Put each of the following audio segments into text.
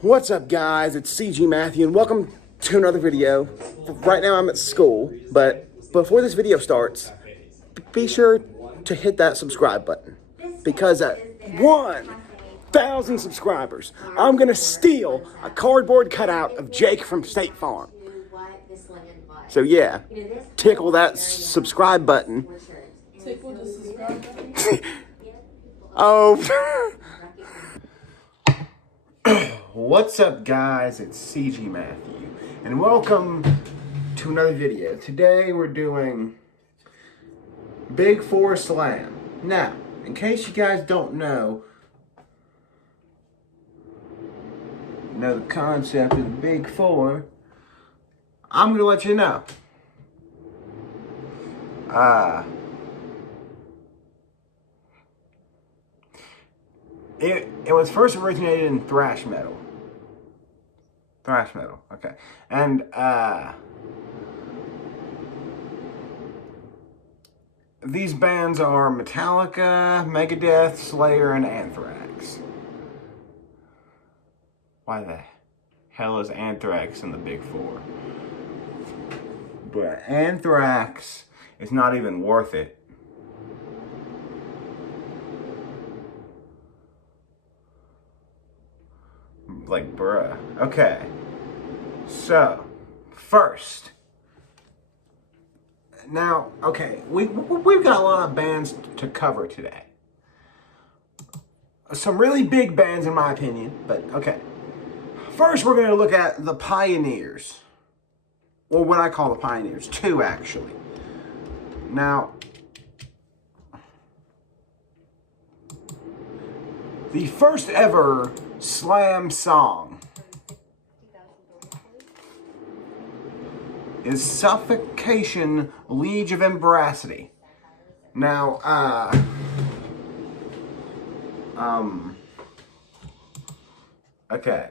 What's up, guys? It's CG Matthew, and welcome to another video. Right now I'm at school, but before this video starts, be sure to hit that subscribe button, because at 1,000 subscribers, I'm gonna steal a cardboard cutout of Jake from State Farm. So yeah, tickle that subscribe button. Tickle the subscribe button? Oh. What's up, guys? It's CG Matthew, and welcome to another video. Today we're doing Big Four Slam. Now, in case you guys don't know the concept of the Big Four, I'm gonna let you know. It was first originated in thrash metal. Thrash metal, okay. And these bands are Metallica, Megadeth, Slayer, and Anthrax. Why the hell is Anthrax in the Big Four? But Anthrax is not even worth it. Like, bruh. Okay. So, first. Now, okay, we've got a lot of bands to cover today. Some really big bands, in my opinion, but okay. First, we're going to look at the Pioneers. Or what I call the Pioneers. Two, actually. Now, the first ever Slam song is Suffocation, Liege of Embracity. Now, okay.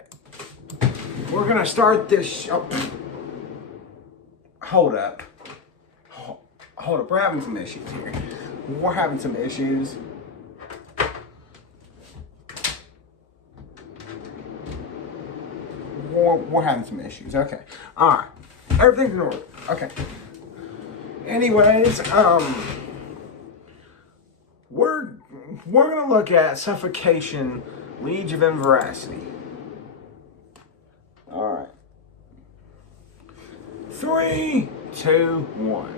We're gonna start this Hold up. Hold up, we're having some issues here. We're having some issues. We're having some issues. Okay. Alright. Everything's in order. Okay. Anyways, we're gonna look at Suffocation, Liege of Embracity. Alright. 3, 2, 1.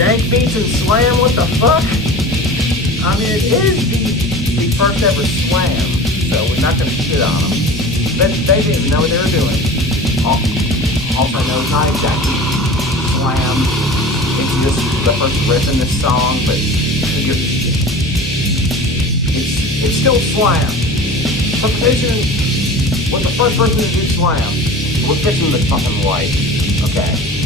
Skank Beats and Slam, what the fuck? I mean, it is the first ever Slam, so we're not gonna shit on them. They didn't even know what they were doing. Also, no, it's not exactly Slam. It's just the first riff in this song, but it's still Slam. Suffocation was the first person to do Slam. We're fixing this fucking white, okay?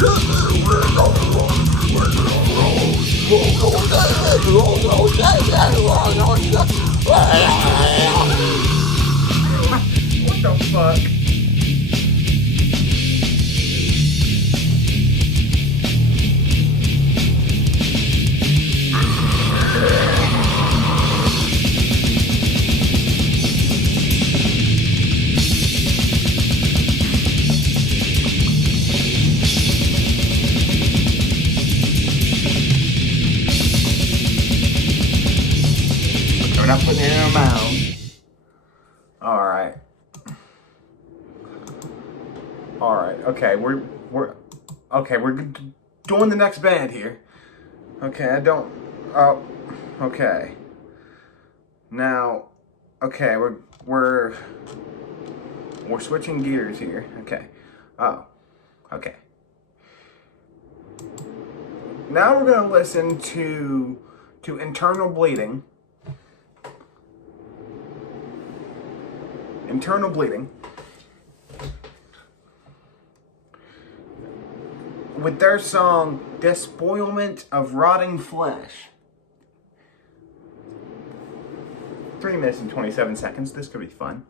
What the fuck? We're not putting it in our mouth. Alright. Alright, okay, we're doing the next band here. Okay, okay. Now, okay, we're switching gears here. Okay. Oh, okay. Now we're gonna listen to Internal Bleeding. Internal Bleeding. With their song, Despoilment of Rotting Flesh. 3 minutes and 27 seconds. This could be fun.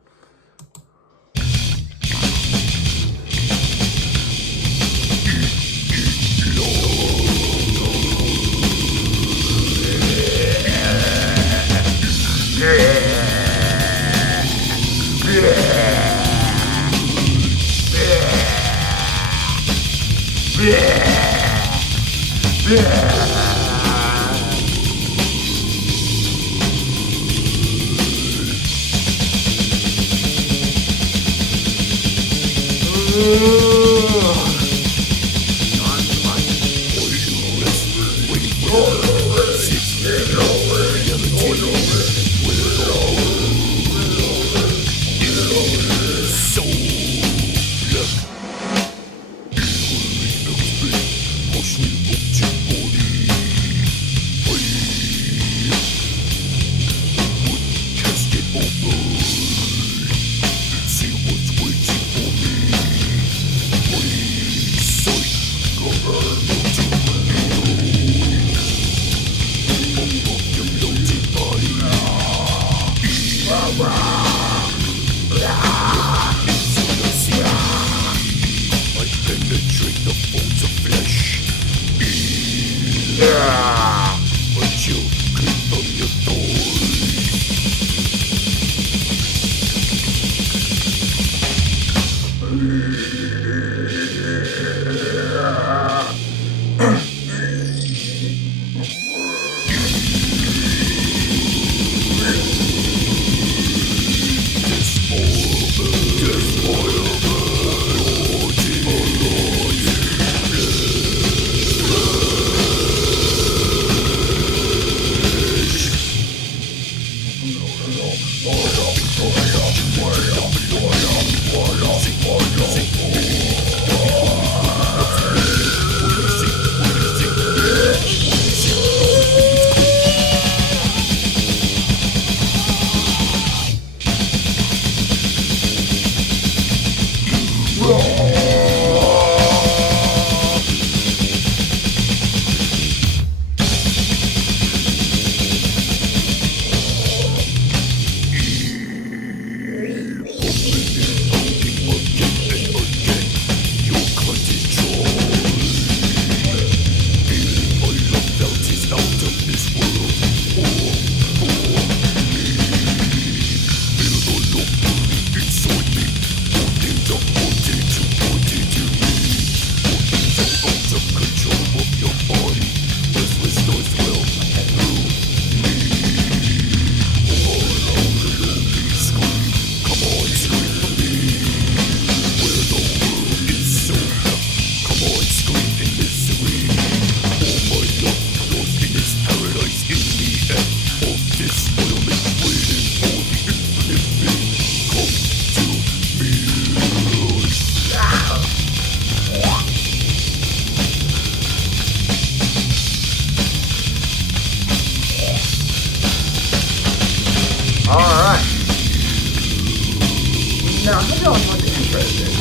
Now, how do y'all want the intro to this?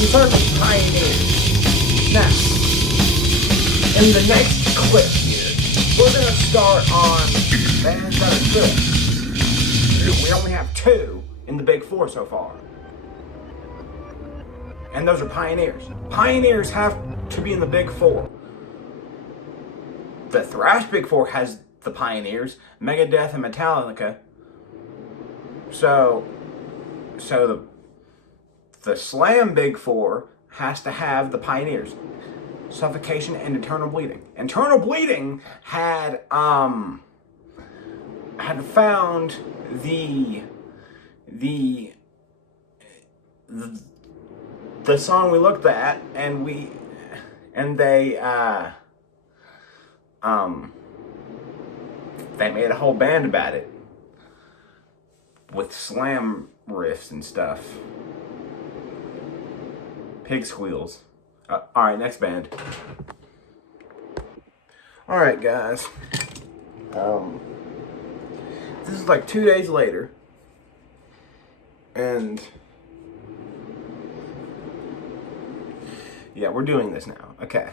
We started with Pioneers. Now, in the next clip here, we're going to start on bands that are good. We only have 2 in the Big 4 so far. And those are pioneers. Pioneers have to be in the Big 4. The thrash Big 4 has the Pioneers, Megadeth, and Metallica. So the Slam Big 4 has to have the Pioneers, Suffocation, and Eternal Bleeding. Eternal Bleeding had found the song we looked at, and they made a whole band about it with slam riffs and stuff. Pig squeals. Alright, next band. Alright, guys. This is like 2 days later. And yeah, we're doing this now. Okay.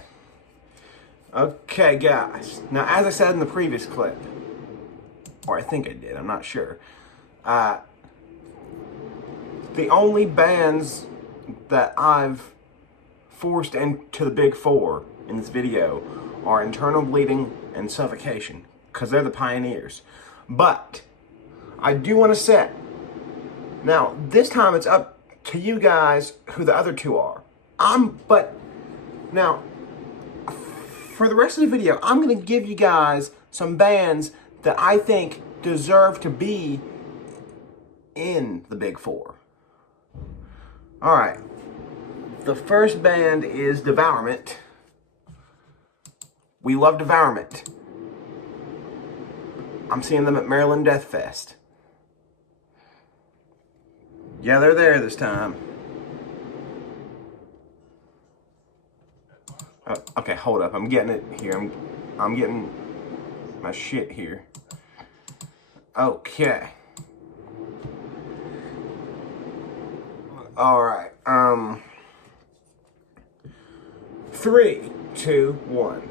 Okay, guys. Now, as I said in the previous clip, or I think I did, I'm not sure. The only bands that I've forced into the Big 4 in this video are Eternal Bleeding and Suffocation, because they're the pioneers. But I do want to say, now this time it's up to you guys who the other 2 are. But now for the rest of the video, I'm going to give you guys some bands that I think deserve to be in the Big 4. Alright. The first band is Devourment. We love Devourment. I'm seeing them at Maryland Death Fest. Yeah, they're there this time. Okay, hold up. I'm getting it here. I'm getting my shit here. Okay. Alright. 3, 2, 1.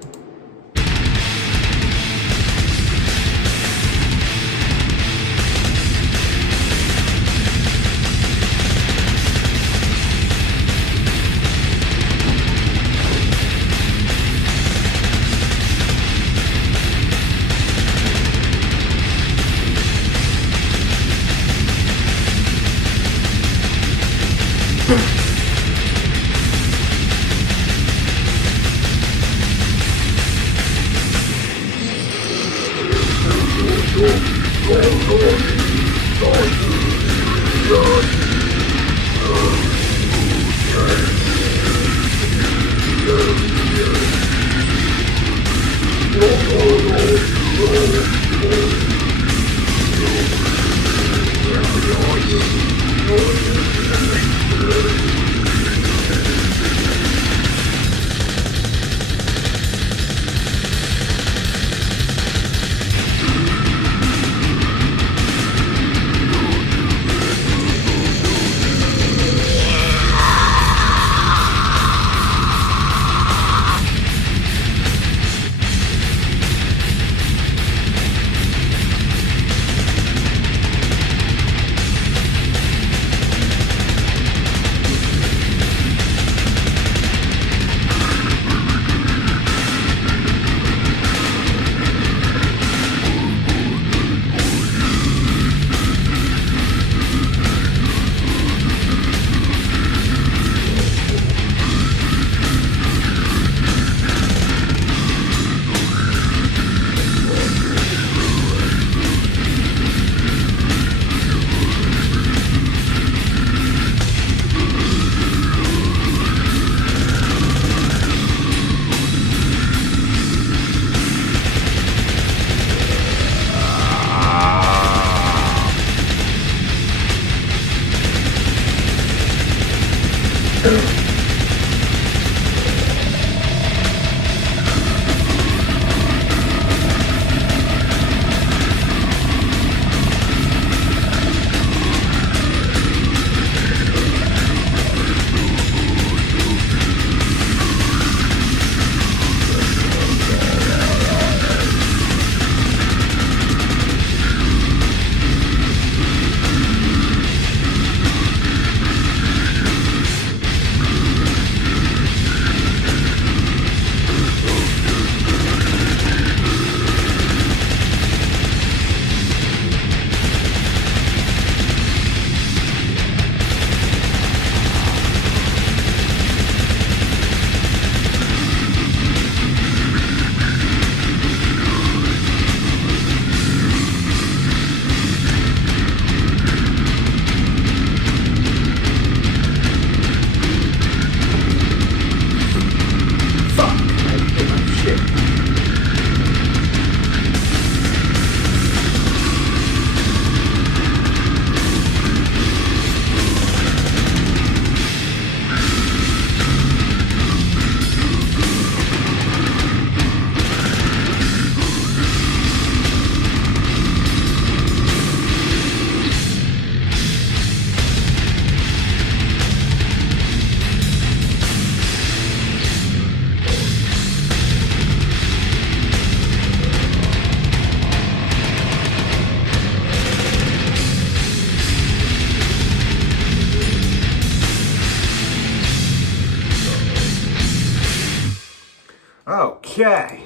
Okay.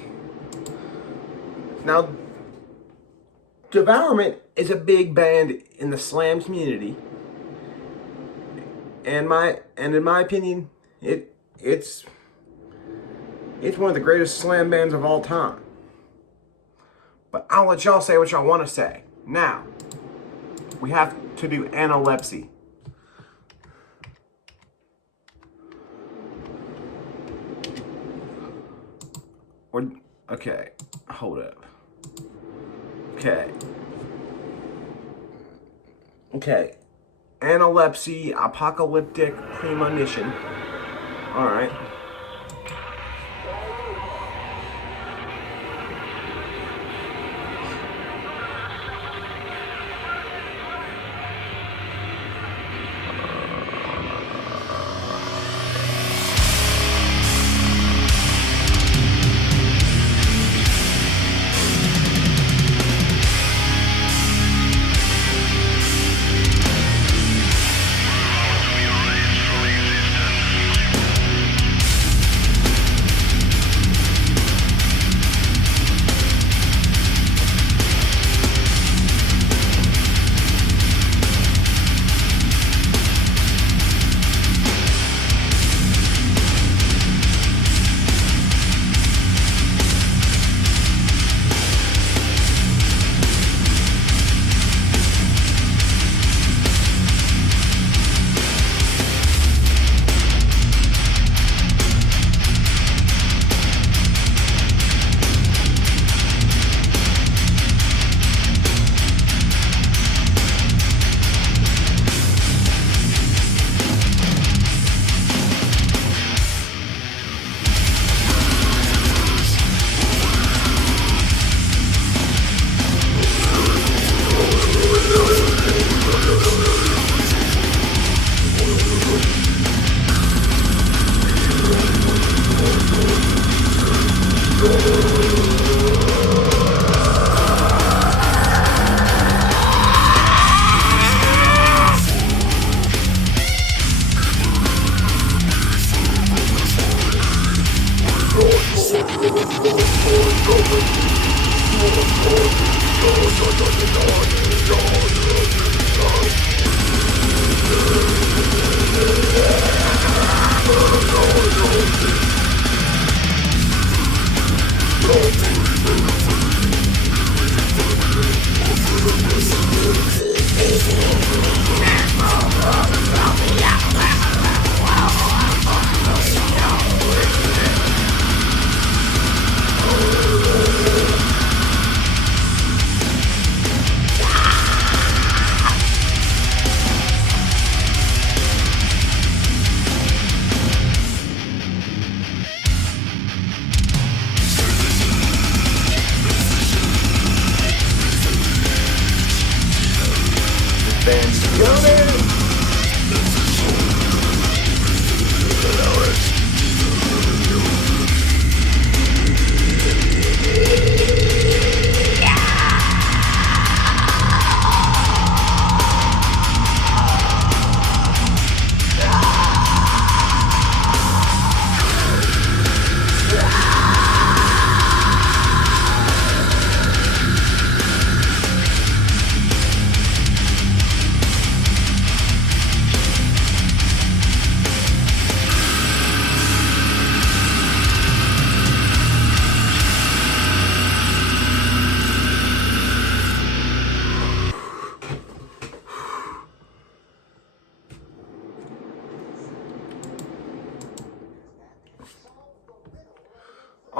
Now, Devourment is a big band in the slam community, and in my opinion, it's one of the greatest slam bands of all time. But I'll let y'all say what y'all want to say. Now, we have to do Analepsy. Okay, hold up. Okay. Analepsy, Apocalyptic Premonition. Alright.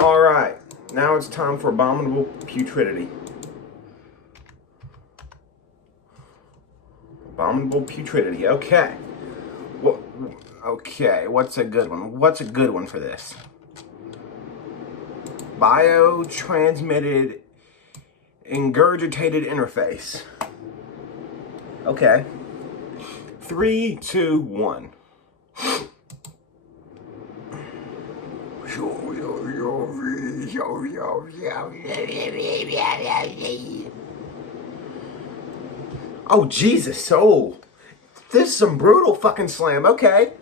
Alright, now it's time for Abominable Putridity. Abominable Putridity, okay. Well, okay, what's a good one? What's a good one for this? Biotransmitted ingurgitated interface. Okay. 3, 2, 1. Oh, Jesus. Oh, this is some brutal fucking slam. Okay.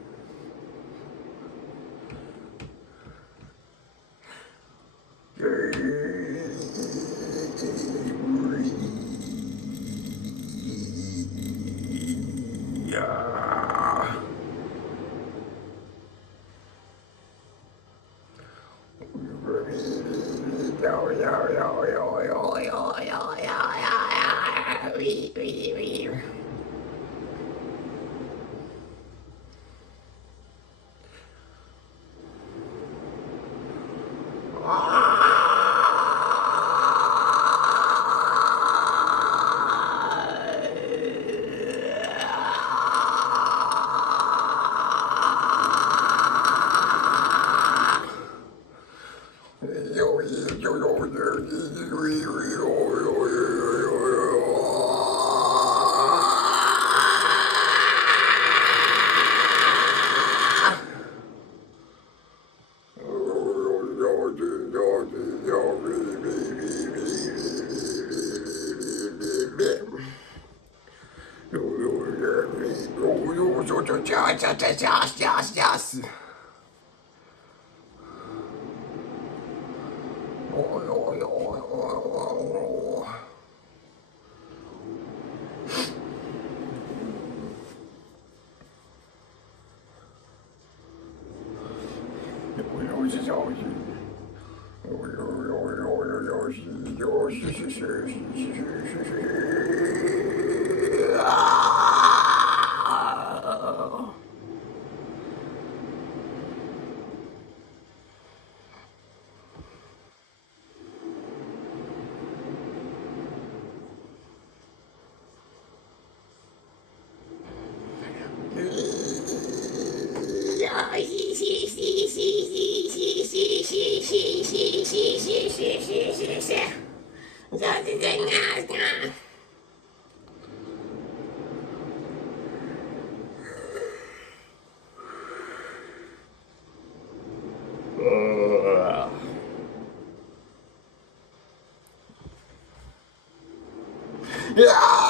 Yes.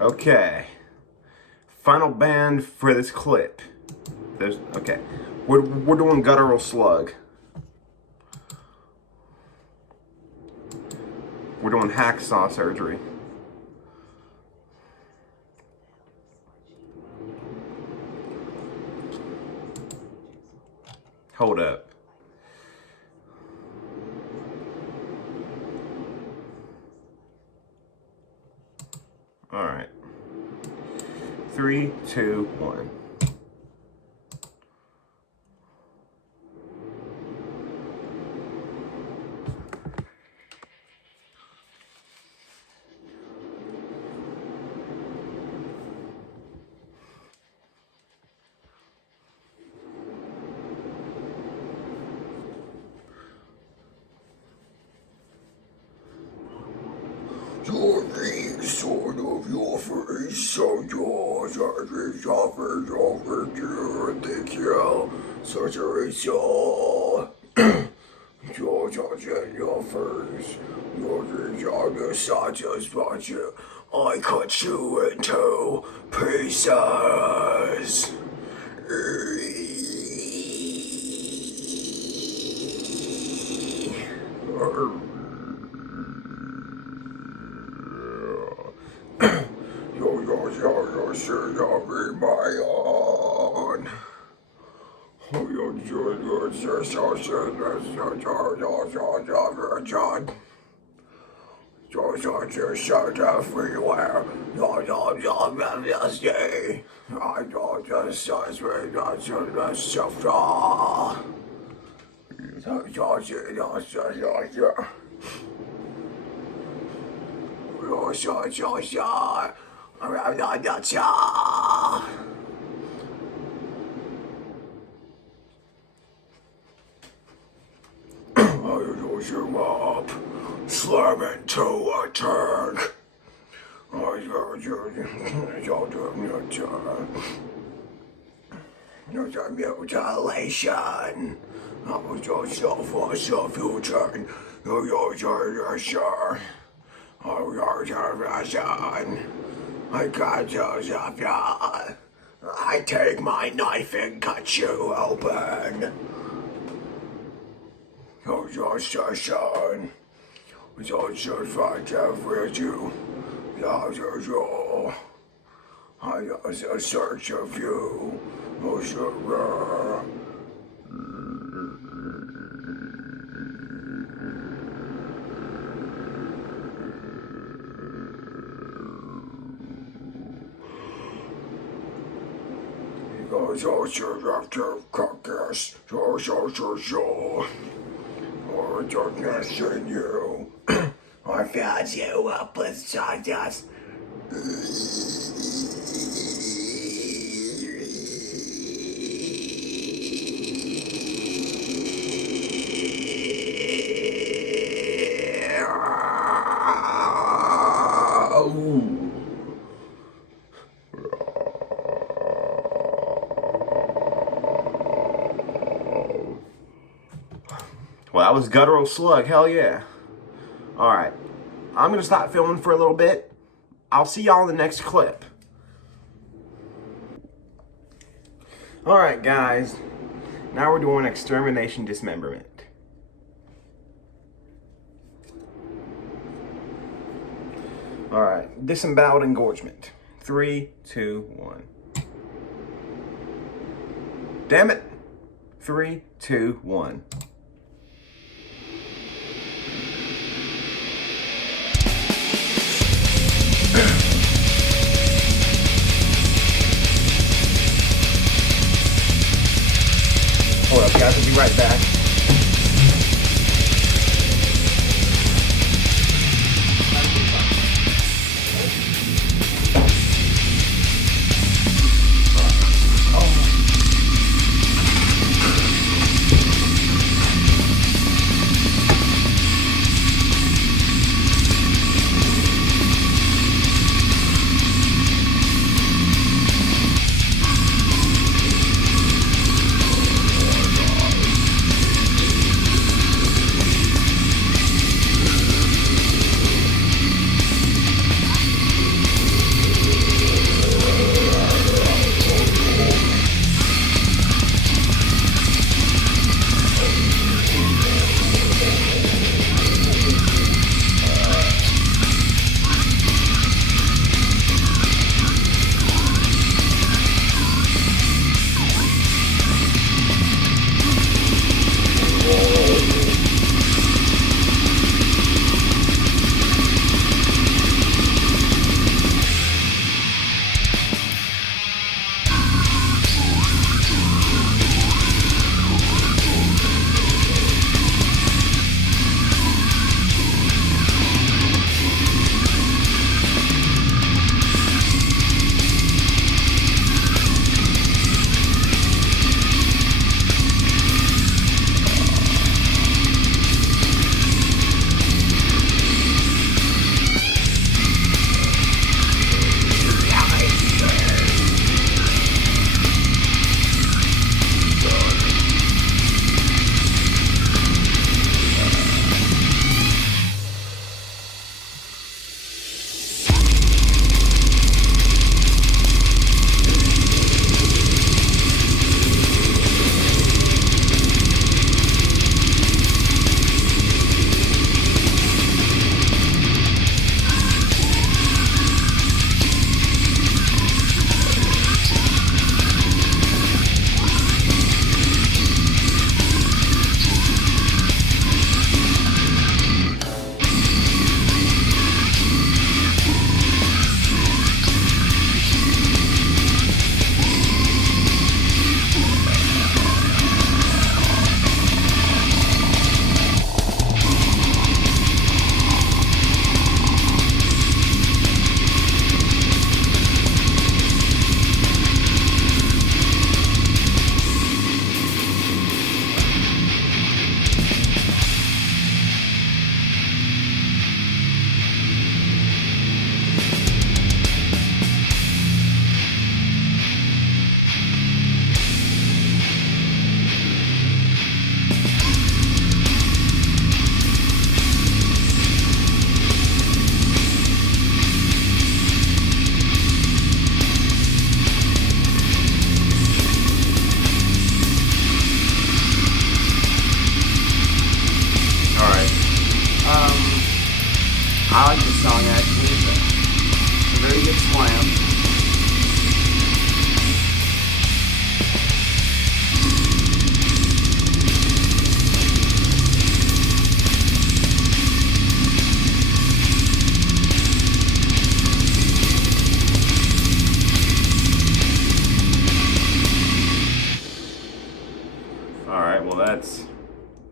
Okay. Final band for this clip. Okay. We're doing Guttural Slug. We're doing hacksaw surgery. Hold up. All right. 3, 2, 1. Your legs sort of your face, so yours are the offers over to the kill. Surgery saw. Yours are your face. Yours are the Santa's budget. I cut you into pieces. Yo, should I be my own? Shut everywhere. I don't just him up, slam into a tank. There's a mutilation. I was yourself for self-future. You're sure. Oh, you're I got yourself, yeah. I take my knife and cut you open. You're son. You're fight for you. I was a search of you. Oh, sure. After caucus, so. Or darkness in you. I found you up with sawdust. Well, that was Guttural Slug. Hell yeah. Alright. I'm going to stop filming for a little bit. I'll see y'all in the next clip. Alright, guys. Now we're doing extermination dismemberment. Alright. Disemboweled engorgement. 3, 2, 1. Damn it. 3, 2, 1. Hold up, guys. I'll be right back.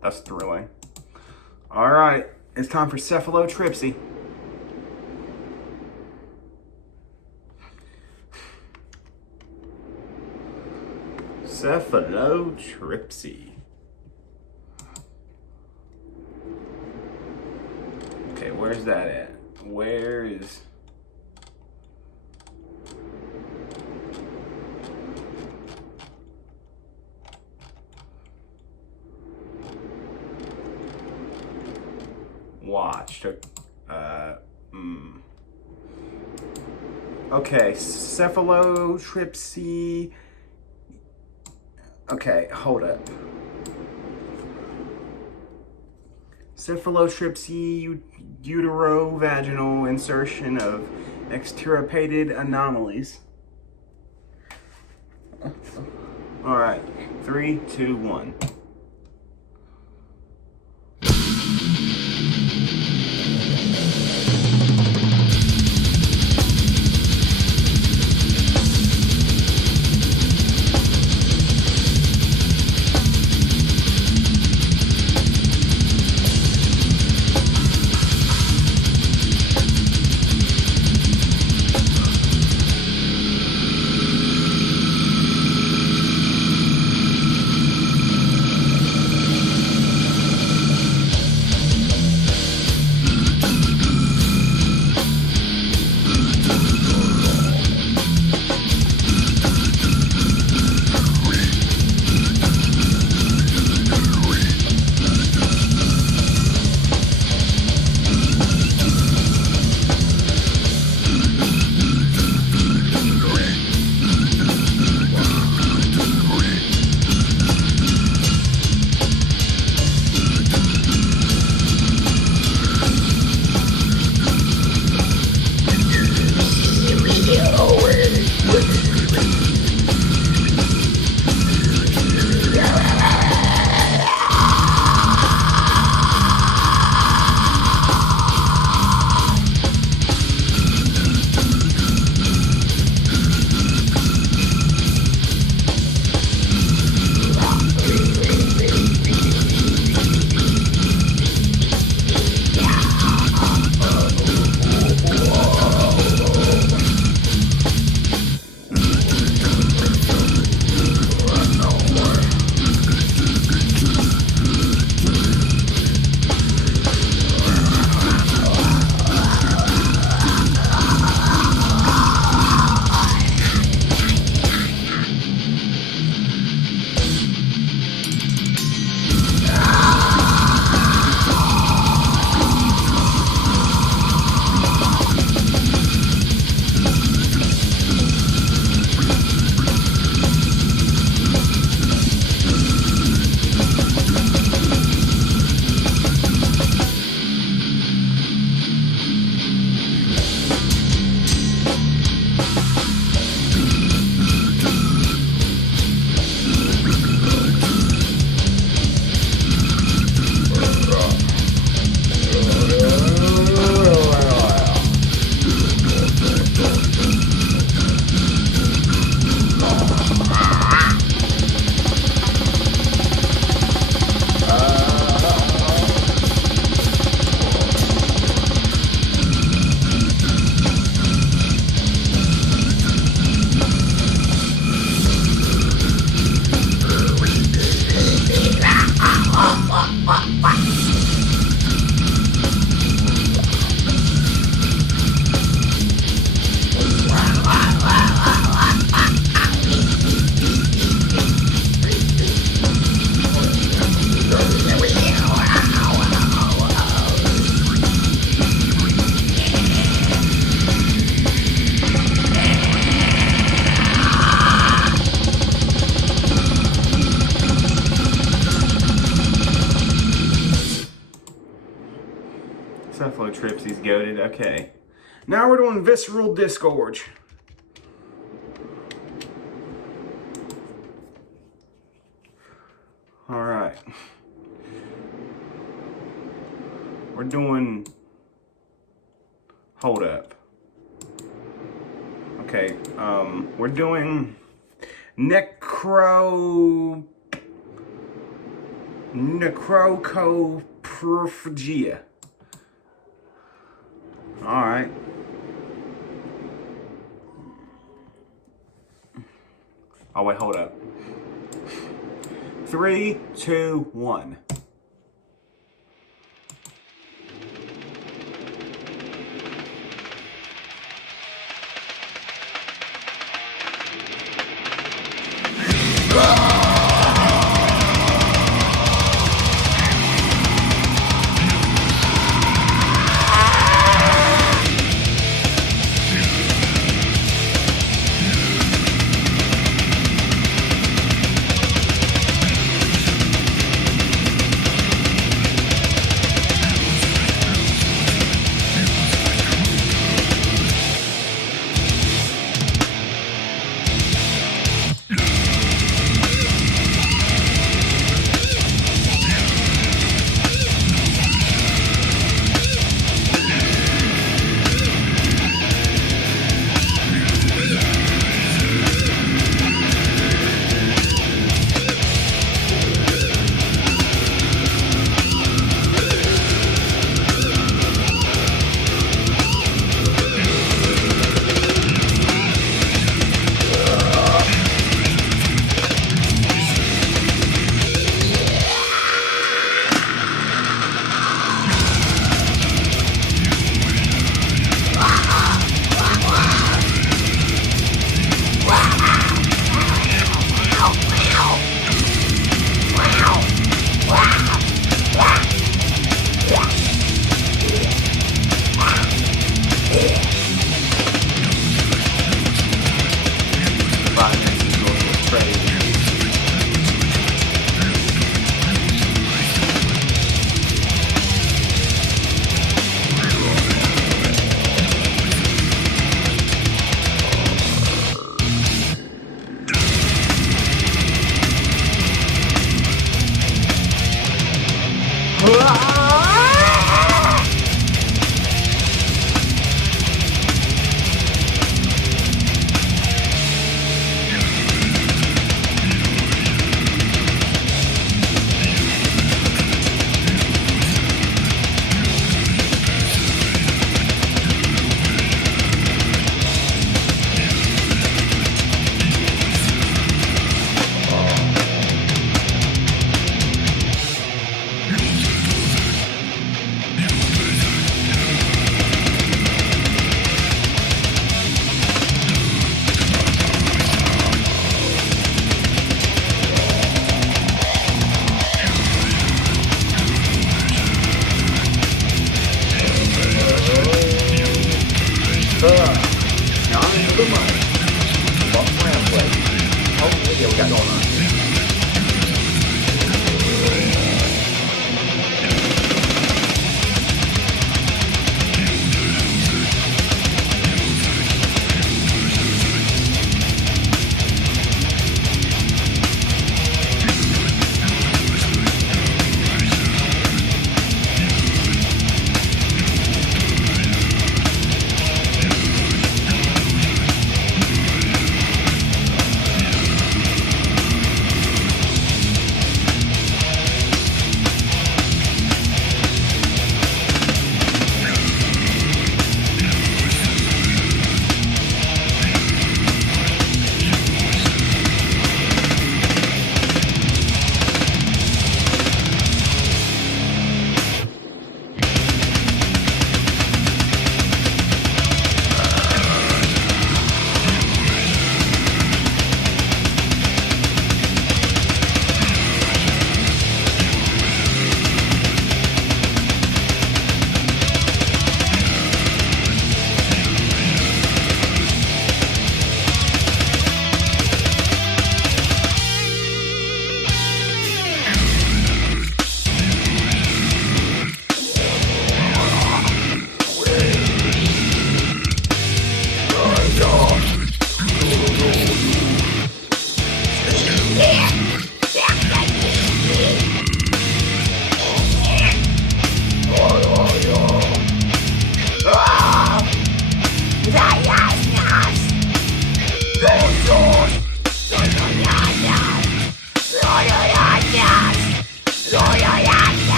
That's thrilling. All right, it's time for cephalotripsy. Cephalotripsy. Okay, where's that at? Where is... Watched. Okay, cephalotripsy. Okay, hold up. Cephalotripsy, uterovaginal insertion of extirpated anomalies. All right, 3, 2, 1. Cephalotripsy's goated. Okay. Now we're doing visceral disgorge. All right. We're doing... Hold up. Okay, we're doing necro... Necrocoprophagia. Alright. Oh, wait, hold up. 3, 2, 1.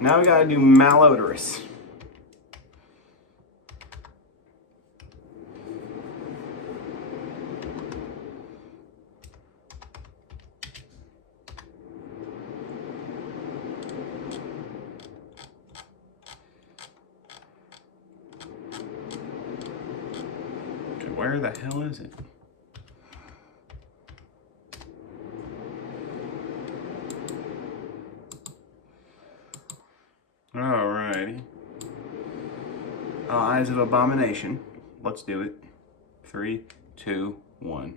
Now we gotta do malodorous. Okay, where the hell is it? Alrighty. Eyes of Abomination. Let's do it. 3, 2, 1.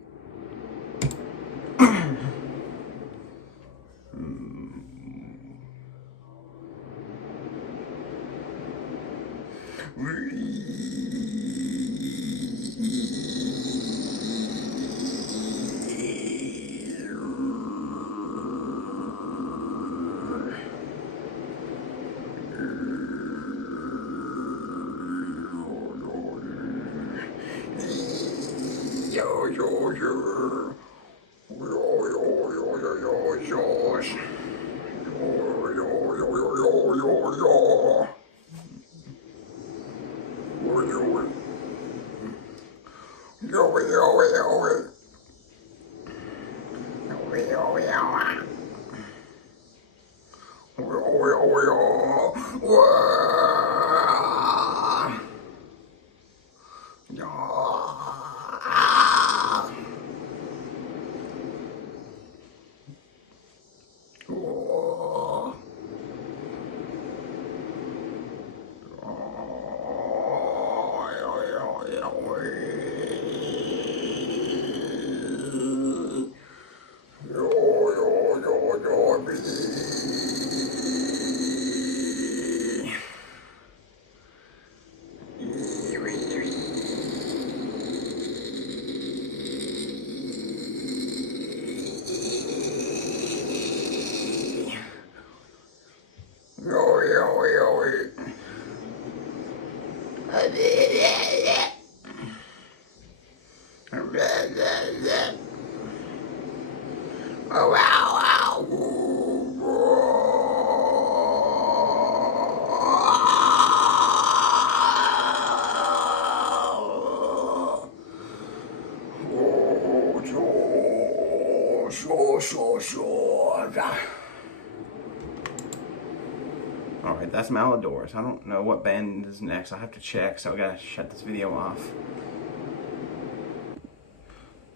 Alright, that's Malodorous. I don't know what band is next. I have to check, so I gotta shut this video off.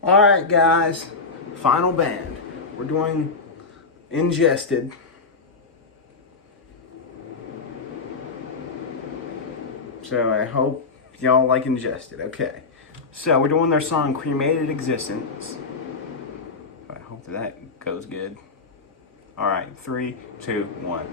Alright guys, final band. We're doing Ingested. So I hope y'all like Ingested. Okay. So we're doing their song Cremated Existence. I hope that goes good. Alright, 3, 2, 1.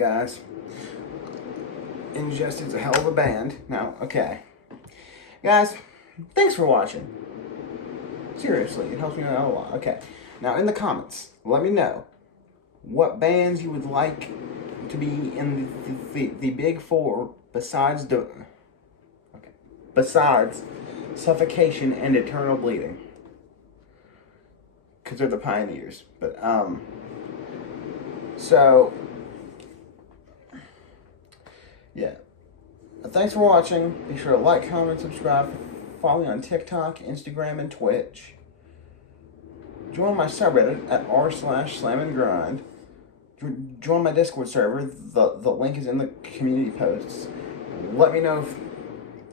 Alright, guys. Injustice is a hell of a band. Now, okay. Guys, thanks for watching. Seriously, it helps me out a lot. Okay. Now, in the comments, let me know what bands you would like to be in the big four besides Suffocation and Eternal Bleeding. Because they're the pioneers. But, so, yeah. Thanks for watching. Be sure to like, comment, subscribe. Follow me on TikTok, Instagram, and Twitch. Join my subreddit at r/slamandgrind. Join my Discord server. The link is in the community posts. Let me know if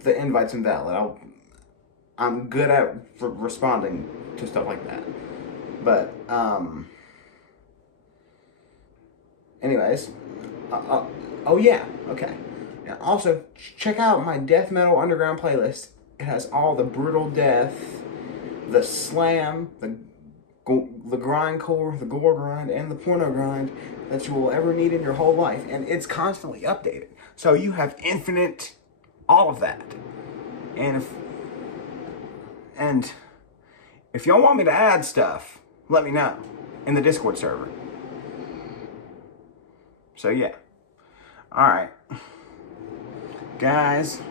the invite's invalid. I'm good at responding to stuff like that. But, anyways. Oh yeah, okay. Now also, check out my Death Metal Underground playlist. It has all the brutal death, the slam, the grindcore, the gore grind, and the porno grind that you will ever need in your whole life. And it's constantly updated. So you have infinite, all of that. And if y'all want me to add stuff, let me know in the Discord server. So yeah. Alright. Guys,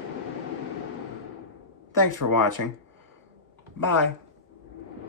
thanks for watching. Bye.